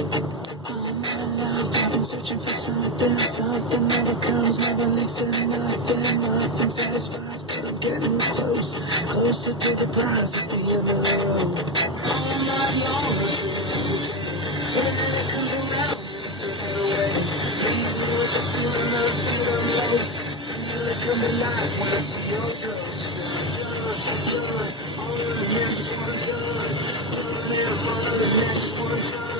All my life I've been searching for something, something that comes, never leads to nothing, nothing satisfies, but I'm getting close, closer to the prize at the end of the road. All night long I'm dreaming of the day when it comes around and it's taken away, leaves me with the feeling I'm lost, feel it come to life when I see your ghost. Then I'm done, all of the next one done, and all of the next one done.